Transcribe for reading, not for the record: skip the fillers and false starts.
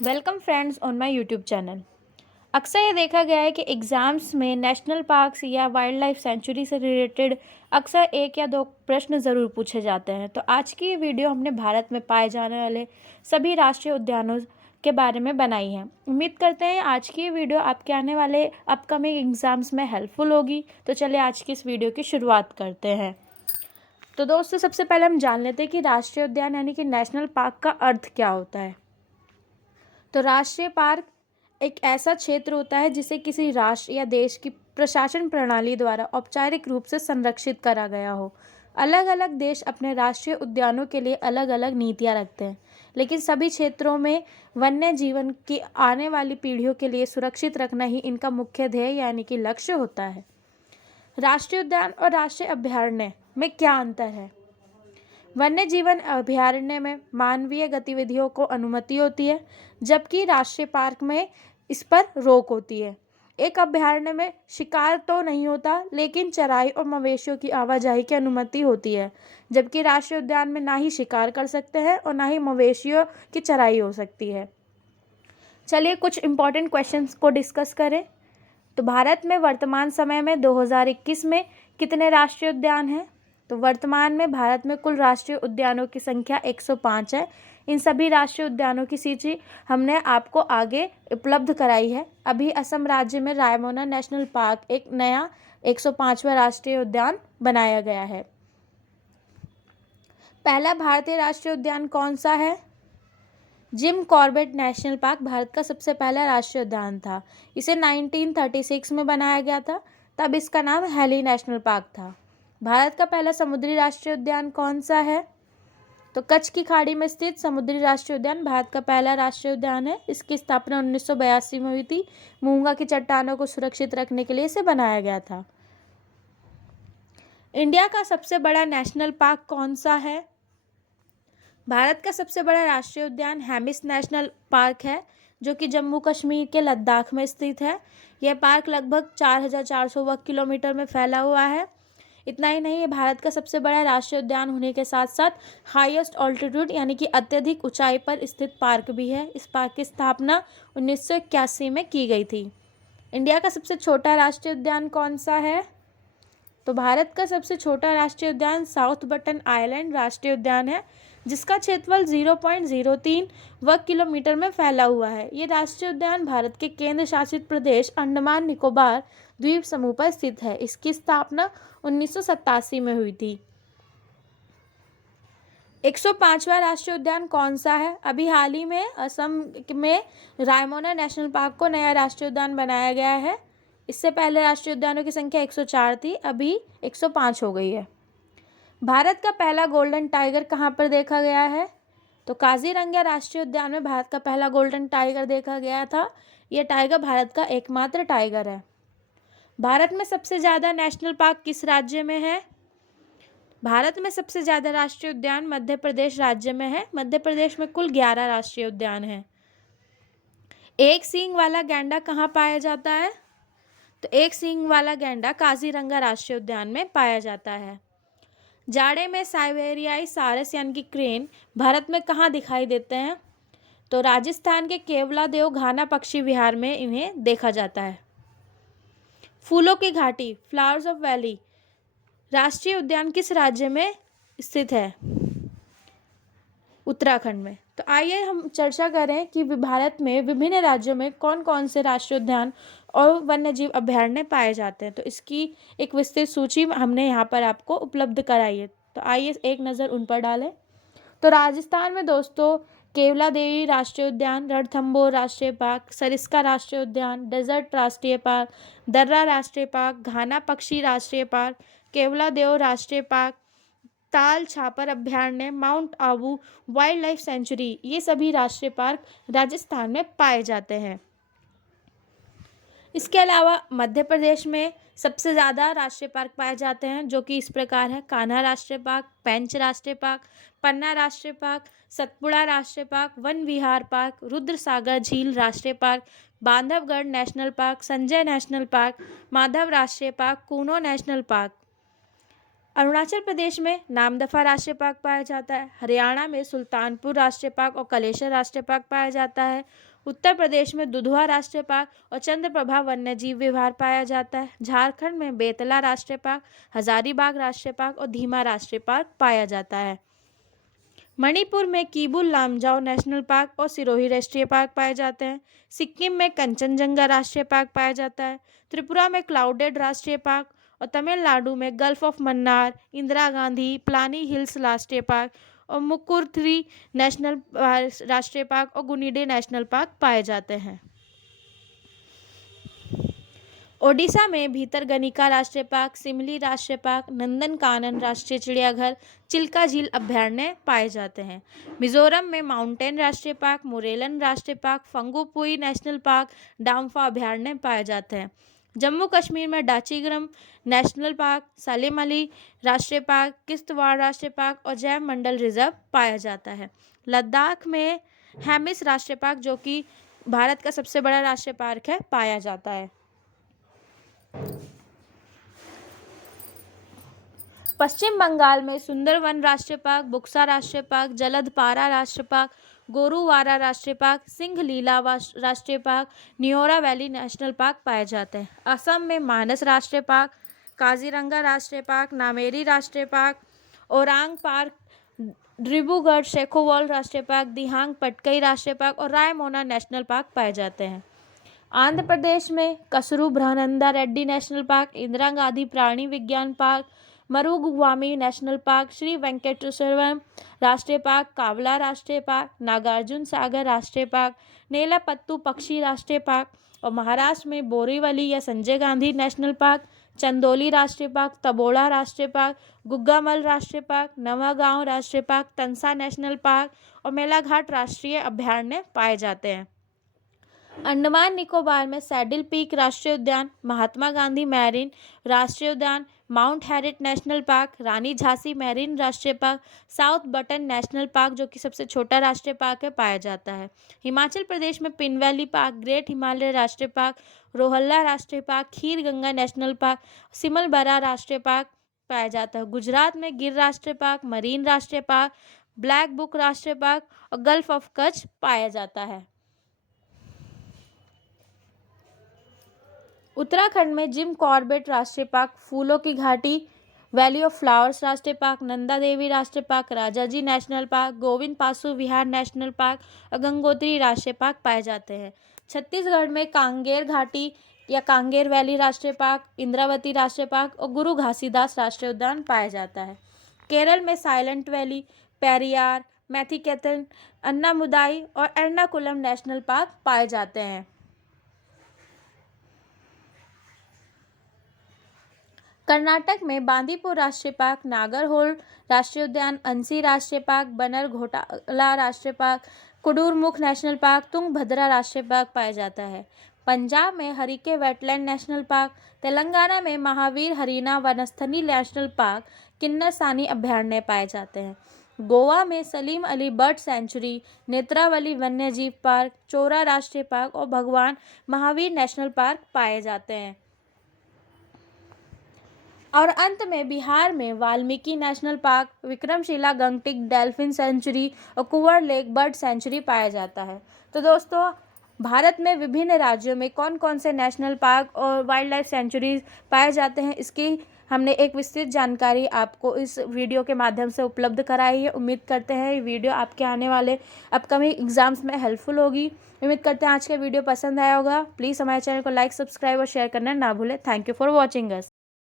Welcome friends on my YouTube channel. अक्सर ये देखा गया है कि एग्ज़ाम्स में नेशनल पार्क्स या वाइल्ड लाइफ सेंचुरी से रिलेटेड अक्सर एक या दो प्रश्न ज़रूर पूछे जाते हैं। तो आज की ये वीडियो हमने भारत में पाए जाने वाले सभी राष्ट्रीय उद्यानों के बारे में बनाई है। उम्मीद करते हैं आज की ये वीडियो आपके आने वाले अपकमिंग एग्ज़ाम्स में हेल्पफुल होगी। तो चलिए आज की इस वीडियो की शुरुआत करते हैं। तो दोस्तों, सबसे पहले हम जान लेते हैं कि राष्ट्रीय उद्यान यानी कि नेशनल पार्क का अर्थ क्या होता है। तो राष्ट्रीय पार्क एक ऐसा क्षेत्र होता है जिसे किसी राष्ट्र या देश की प्रशासन प्रणाली द्वारा औपचारिक रूप से संरक्षित करा गया हो। अलग अलग देश अपने राष्ट्रीय उद्यानों के लिए अलग अलग नीतियां रखते हैं, लेकिन सभी क्षेत्रों में वन्य जीवन की आने वाली पीढ़ियों के लिए सुरक्षित रखना ही इनका मुख्य ध्येय यानी कि लक्ष्य होता है। राष्ट्रीय उद्यान और राष्ट्रीय अभयारण्य में क्या अंतर है? वन्य जीवन अभयारण्य में मानवीय गतिविधियों को अनुमति होती है, जबकि राष्ट्रीय पार्क में इस पर रोक होती है। एक अभयारण्य में शिकार तो नहीं होता, लेकिन चराई और मवेशियों की आवाजाही की अनुमति होती है, जबकि राष्ट्रीय उद्यान में ना ही शिकार कर सकते हैं और ना ही मवेशियों की चराई हो सकती है। चलिए कुछ इम्पोर्टेंट क्वेश्चंस को डिस्कस करें। तो भारत में वर्तमान समय में 2021 में कितने राष्ट्रीय उद्यान हैं? तो वर्तमान में भारत में कुल राष्ट्रीय उद्यानों की संख्या 105 है। इन सभी राष्ट्रीय उद्यानों की सूची हमने आपको आगे उपलब्ध कराई है। अभी असम राज्य में रायमोना नेशनल पार्क एक नया 105वां राष्ट्रीय उद्यान बनाया गया है। पहला भारतीय राष्ट्रीय उद्यान कौन सा है? Jim Corbett national park Bharat का सबसे पहला राष्ट्रीय उद्यान था। इसे 1936 में बनाया गया था, तब इसका नाम हेली नेशनल पार्क था। भारत का पहला समुद्री राष्ट्रीय उद्यान कौन सा है? तो कच्छ की खाड़ी में स्थित समुद्री राष्ट्रीय उद्यान भारत का पहला राष्ट्रीय उद्यान है। इसकी स्थापना 1982 में हुई थी। मूंगा की चट्टानों को सुरक्षित रखने के लिए इसे बनाया गया था। इंडिया का सबसे बड़ा नेशनल पार्क कौन सा है? भारत का सबसे बड़ा राष्ट्रीय उद्यान हेमिस नेशनल पार्क है, जो कि जम्मू कश्मीर के लद्दाख में स्थित है। यह पार्क लगभग 4,400 वर्ग किलोमीटर में फैला हुआ है। इतना ही नहीं, ये भारत का सबसे बड़ा राष्ट्रीय उद्यान होने के साथ साथ हाईएस्ट ऑल्टीट्यूड यानी कि अत्यधिक ऊंचाई पर स्थित पार्क भी है। इस पार्क की स्थापना 1981 में की गई थी। इंडिया का सबसे छोटा राष्ट्रीय उद्यान कौन सा है? तो भारत का सबसे छोटा राष्ट्रीय उद्यान साउथ बटन आइलैंड राष्ट्रीय उद्यान है, जिसका क्षेत्रफल 0.03 वर्ग किलोमीटर में फैला हुआ है। ये राष्ट्रीय उद्यान भारत के केंद्र शासित प्रदेश अंडमान निकोबार द्वीप समूह पर स्थित है। इसकी स्थापना 1987 में हुई थी। 105वां राष्ट्रीय उद्यान कौन सा है? अभी हाल ही में असम में रायमोना नेशनल पार्क को नया राष्ट्रीय उद्यान बनाया गया है। इससे पहले राष्ट्रीय उद्यानों की संख्या 104 थी, अभी 105 हो गई है। भारत का पहला गोल्डन टाइगर कहाँ पर देखा गया है? तो काजीरंगा राष्ट्रीय उद्यान में भारत का पहला गोल्डन टाइगर देखा गया था। यह टाइगर भारत का एकमात्र टाइगर है। भारत में सबसे ज़्यादा नेशनल पार्क किस राज्य में है? भारत में सबसे ज़्यादा राष्ट्रीय उद्यान मध्य प्रदेश राज्य में है। मध्य प्रदेश में कुल 11 राष्ट्रीय उद्यान हैं। एक सींग वाला गैंडा कहाँ पाया जाता है? तो एक सींग वाला गैंडा काजीरंगा राष्ट्रीय उद्यान में पाया जाता है। जाड़े में साइबेरियाई सारस यानी कि क्रेन भारत में कहाँ दिखाई देते हैं? तो राजस्थान के केवलादेव घाना पक्षी विहार में इन्हें देखा जाता है। फूलों की घाटी फ्लावर्स ऑफ वैली राष्ट्रीय उद्यान किस राज्य में स्थित है? उत्तराखंड में। तो आइए हम चर्चा करें कि भारत में विभिन्न राज्यों में कौन कौन से राष्ट्रीय उद्यान और वन्यजीव अभयारण्य पाए जाते हैं। तो इसकी एक विस्तृत सूची हमने यहाँ पर आपको उपलब्ध कराई है। तो आइए एक नज़र उन पर डालें। तो राजस्थान में दोस्तों केवला देवी राष्ट्रीय उद्यान, रणथंभौर राष्ट्रीय पार्क, सरिस्का राष्ट्रीय उद्यान, डेजर्ट राष्ट्रीय पार्क, दर्रा राष्ट्रीय पार्क, घाना पक्षी राष्ट्रीय पार्क, केवला देव राष्ट्रीय पार्क, ताल छापर अभयारण्य, mount Abu wild life sanctuary, ये सभी राष्ट्रीय पार्क राजस्थान में पाए जाते हैं। इसके अलावा मध्य प्रदेश में सबसे ज़्यादा राष्ट्रीय पार्क पाए जाते हैं, जो कि इस प्रकार है: कान्हा राष्ट्रीय पार्क, पेंच राष्ट्रीय पार्क, पन्ना राष्ट्रीय पार्क, सतपुड़ा राष्ट्रीय पार्क, वन विहार पार्क, रुद्रसागर झील राष्ट्रीय park, Bandhavgarh national park, Sanjay national park, Madhav राष्ट्रीय park, Kuno national park. Arunachal Pradesh में नामदफा राष्ट्रीय पार्क पाया जाता है। हरियाणा में सुल्तानपुर राष्ट्रीय पार्क और कलेसर राष्ट्रीय पार्क पाया जाता है। उत्तर प्रदेश में दुधवा राष्ट्रीय पार्क और चंद्रप्रभा वन्यजीव विहार पाया जाता है। झारखंड में बेतला राष्ट्रीय पार्क, हजारीबाग राष्ट्रीय पार्क और धीमा राष्ट्रीय पार्क पाया जाता है। मणिपुर में किबुल लामजाओ नेशनल पार्क और सिरोही राष्ट्रीय पार्क पाए जाते हैं। सिक्किम में कंचनजंगा राष्ट्रीय पार्क पाया जाता है। त्रिपुरा में क्लाउडेड राष्ट्रीय पार्क और तमिलनाडु में gulf of Mannar, Indira Gandhi Palani hills राष्ट्रीय पार्क और मुकुरथ्री नेशनल राष्ट्रीय पार्क और गुनिडे नेशनल पार्क पाए जाते हैं। ओडिशा में भीतरगनिका राष्ट्रीय पार्क, सिमली राष्ट्रीय पार्क, नंदनकानन राष्ट्रीय चिड़ियाघर, चिल्का झील अभयारण्य पाए जाते हैं। मिजोरम में माउंटेन राष्ट्रीय पार्क, मुरेलन राष्ट्रीय पार्क, फंगुपुई नेशनल पार्क, डाम्फा अभयारण्य पाए जाते हैं। जम्मू कश्मीर में डाचीग्राम नेशनल पार्क, सालिम अली राष्ट्रीय पार्क, किश्तवाड़ राष्ट्रीय पार्क और जैव मंडल रिजर्व पाया जाता है। लद्दाख में हेमिस राष्ट्रीय पार्क, जो कि भारत का सबसे बड़ा राष्ट्रीय पार्क है, पाया जाता है। पश्चिम बंगाल में सुंदरवन राष्ट्रीय पार्क, बुक्सा राष्ट्रीय पार्क, जलदपारा राष्ट्रीय पार्क, गोरुवारा राष्ट्रीय पार्क, सिंघलीला राष्ट्रीय park, Neora valley national park पाए जाते हैं। असम में मानस राष्ट्रीय पार्क, काजीरंगा राष्ट्रीय पार्क, नामेरी राष्ट्रीय पार्क, ओरांग पार्क, डिब्रूगढ़ शेखोवाल राष्ट्रीय पार्क, दिहांग पटकई राष्ट्रीय पार्क और रायमोना नेशनल पार्क पाए जाते हैं। आंध्र प्रदेश में कसरू ब्रह्मानंदा रेड्डी नेशनल पार्क, इंदिरा गांधी प्राणी विज्ञान पार्क, मरुगुवामी नेशनल पार्क, श्री वेंकटेश्वरम राष्ट्रीय पार्क, कावला राष्ट्रीय पार्क, नागार्जुन सागर राष्ट्रीय पार्क, नेलापत्तू पक्षी राष्ट्रीय पार्क और महाराष्ट्र में बोरीवली या संजय गांधी नेशनल पार्क, चंदोली राष्ट्रीय पार्क, तबोड़ा राष्ट्रीय पार्क, गुग्गामल राष्ट्रीय पार्क, नवागांव राष्ट्रीय पार्क, तंसा नेशनल पार्क और मेलाघाट राष्ट्रीय अभयारण्य पाए जाते हैं। अंडमान निकोबार में सैडल पीक राष्ट्रीय उद्यान, महात्मा गांधी मैरीन राष्ट्रीय उद्यान, माउंट हैरिट नेशनल पार्क, रानी झांसी मैरीन राष्ट्रीय park, south button national park, जो कि सबसे छोटा राष्ट्रीय पार्क है, पाया जाता है। हिमाचल प्रदेश में pin valley park, great Himalaya राष्ट्रीय पार्क, रोहल्ला राष्ट्रीय पार्क, खीर गंगा नेशनल पार्क, सिमलबरा राष्ट्रीय पार्क पाया जाता है। गुजरात में गिर राष्ट्रीय पार्क, मरीन राष्ट्रीय पार्क, ब्लैक बुक राष्ट्रीय पार्क और गल्फ ऑफ कच्छ पाया जाता है। उत्तराखंड में जिम कॉर्बेट राष्ट्रीय पार्क, फूलों की घाटी, वैली ऑफ फ्लावर्स राष्ट्रीय पार्क, नंदा देवी राष्ट्रीय park, Rajaji national park, Govind Pashu Vihar national park और गंगोत्री राष्ट्रीय पार्क पाए जाते हैं। छत्तीसगढ़ में कांगेर घाटी या कांगेर वैली राष्ट्रीय पार्क, इंद्रावती राष्ट्रीय पार्क और गुरु घासीदास राष्ट्रीय उद्यान पाया जाता है। केरल में साइलेंट वैली, पेरियार, मैथिकेतन, अन्नामुदाई और एर्नाकुलम नेशनल पार्क पाए जाते हैं। कर्नाटक में बांदीपुर राष्ट्रीय पार्क, नागरहोल राष्ट्रीय उद्यान, अंसी राष्ट्रीय पार्क, बनरघोटाला राष्ट्रीय पार्क, कुडुरमुख नेशनल पार्क, तुंगभद्रा राष्ट्रीय पार्क पाया जाता है। पंजाब में Harike wetland national park, Telangana में महावीर हरीना वनस्थली नेशनल पार्क, किन्नरसानी अभयारण्य पाए जाते हैं। गोवा में सलीम अली बर्ड सेंचुरी, नेत्रावली वन्यजीव पार्क, चोरा राष्ट्रीय पार्क और भगवान महावीर नेशनल पार्क पाए जाते हैं। और अंत में बिहार में Valmiki national park, Vikramshila gangetic dolphin sanctuary और कुंवर लेक बर्ड सेंचुरी पाया जाता है। तो दोस्तों, भारत में विभिन्न राज्यों में कौन कौन से नेशनल पार्क और वाइल्ड लाइफ सेंचुरीज पाए जाते हैं, इसकी हमने एक विस्तृत जानकारी आपको इस वीडियो के माध्यम से उपलब्ध कराई है। उम्मीद करते हैं ये वीडियो आपके आने वाले अपकमिंग एग्जाम्स में हेल्पफुल होगी। उम्मीद करते हैं आज का वीडियो पसंद आया होगा। प्लीज़ हमारे चैनल को लाइक, सब्सक्राइब और शेयर करना ना भूलें। Thank you for watching us.